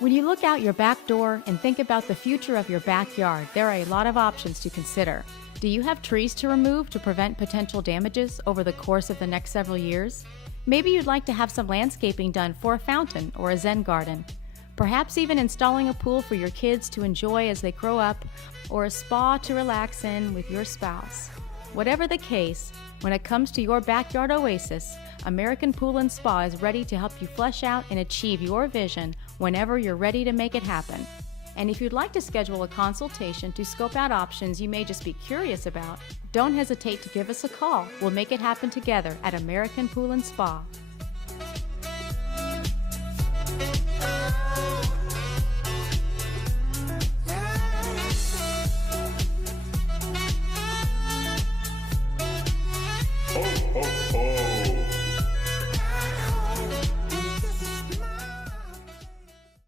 When you look out your back door and think about the future of your backyard, there are a lot of options to consider. Do you have trees to remove to prevent potential damages over the course of the next several years? Maybe you'd like to have some landscaping done for a fountain or a Zen garden. Perhaps even installing a pool for your kids to enjoy as they grow up, or a spa to relax in with your spouse. Whatever the case, when it comes to your backyard oasis, American Pool and Spa is ready to help you flesh out and achieve your vision whenever you're ready to make it happen. And if you'd like to schedule a consultation to scope out options you may just be curious about, don't hesitate to give us a call. We'll make it happen together at American Pool and Spa.